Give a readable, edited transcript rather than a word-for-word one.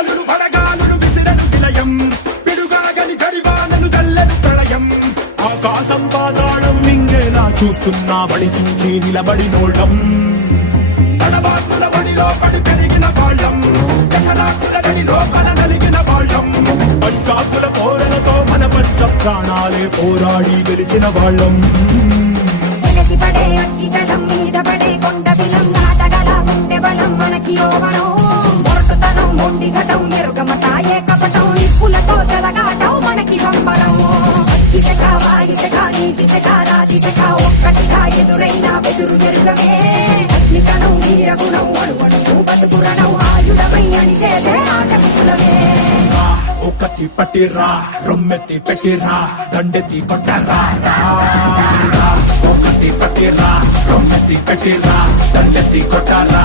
గాలులు పడగాలులు విసిరను విలయం పిడుగాగని జడివానలు చల్లెను ప్రళయం ఆకాశం పాతాళం మింగేలా చూస్తున్నా బడి చూచి నిలబడి నోళ్ళం తడబాటుల బడిలో పడి పెరిగిన వాళ్ళం జగనాకుల గడిలో మన నలిగిన వాళ్ళం పంచాకుల పోరలతో మన పంచ ప్రాణాలే పోరాడి గెలిచిన వాళ్ళం పడే అగ్గి జలం మీద పడే కొండ బిలం నాటగల గుండె బలం మనకి ఓవరం మొరటుతనం మొండి ఘటం ఎరుగమట ఏ కపటం నిప్పులతో జలగాటం మనకి సంబరం ఇసక వాయిసక నీటిసక రాజిసక ఒక్కటిగా ఎదురైన బెదురు ఎరుగమే అగ్నికణం వీరగుణం అడుగణం బతుకురణం ఆయుధమై అని చేసే ఆటకులమే ఒక్కటి పట్టిరా రొమ్మెత్తి పెట్టిరా దండెత్తి కొట్టరా ఒకటి పట్టిరా రొమ్మెత్తి పెట్టిరా దండెత్తి కొట్టరా